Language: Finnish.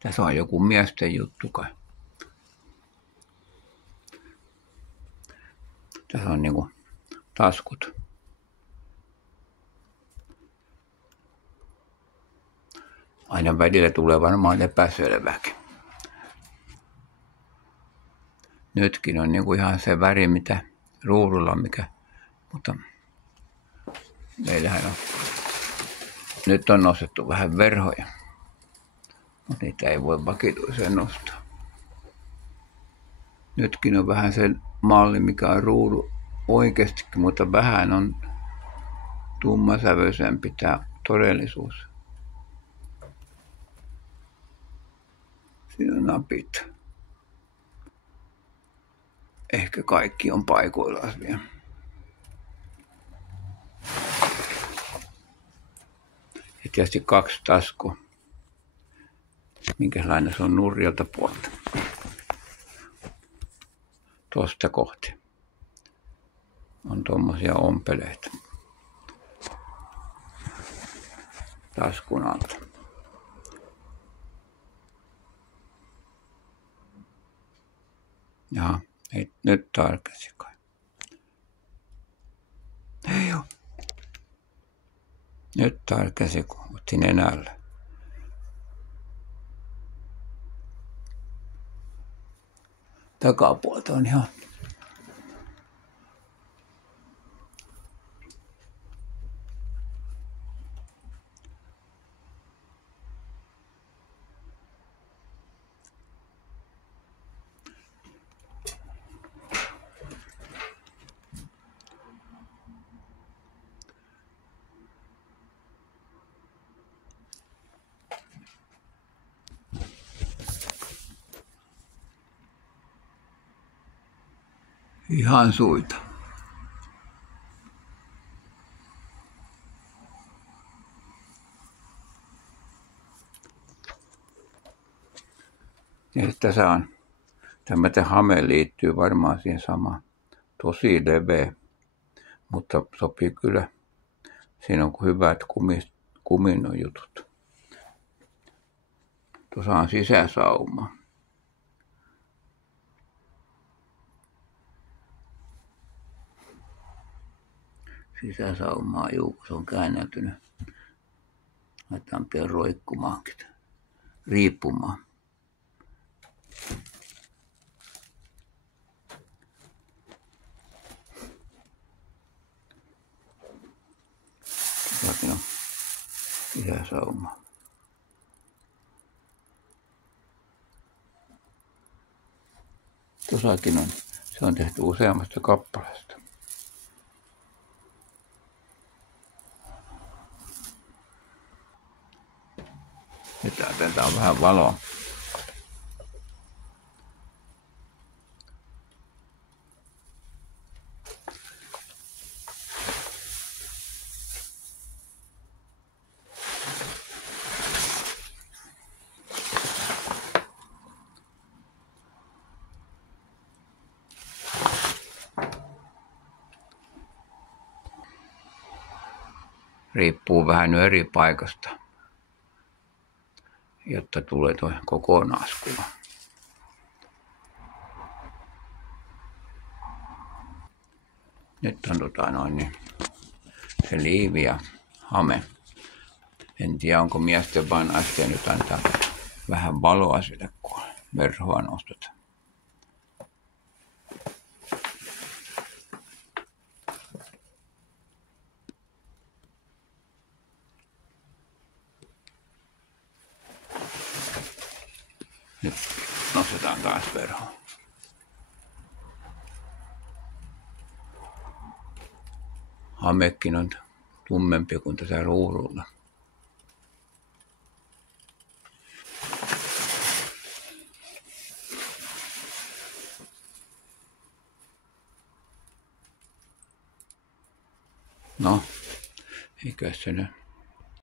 Tässä on joku miesten juttu kai. Tässä on niinku taskut. Aina välillä tulee varmaan epäselväkin. Nytkin on niinku ihan se väri, mitä ruudulla, mutta meillähän on. Nyt on nostettu vähän verhoja, mutta niitä ei voi vakituiseen nostaa. Nytkin on vähän se malli, mikä on ruudu oikeastikin, mutta vähän on tummasävyisempi tämä todellisuus. Siinä on napit. Ehkä kaikki on paikoillaan vielä. Ja tietysti 2 taskua. Minkälainen se on nurjalta puolta. Tosta kohti. On tommosia ompeleita. Taskun alta. Jaha, ei, nyt tarkasi kai. Ei oo. Nyt tarkasi, kun otti nenällä. Takapuolta on ihan. Ihan suita. Ja tässä on, tämä hame liittyy varmaan siihen samaan. Tosi leveä, mutta sopii kyllä. Siinä on hyvät kuminnon jutut. Tuossa on sisäsauma. Sisäsaumaa, juu, se on käännäytynyt. Laitetaan pian roikkumaankin, riippumaan. Tuossakin on sisäsaumaa. Tuossakin on, se on tehty useammasta kappaleesta. Nyt otetaan vähän valoa. Riippuu vähän eri paikasta, jotta tulee tuo kokonaiskuva. Nyt on se liivi ja hame. En tiedä, onko miesten vai naisten nyt antaa vähän valoa sille, kun verhoa nostetaan. Nyt nostetaan taas verhoa. Hamekin on tummempi kuin tässä ruudulla. No, eikä se nyt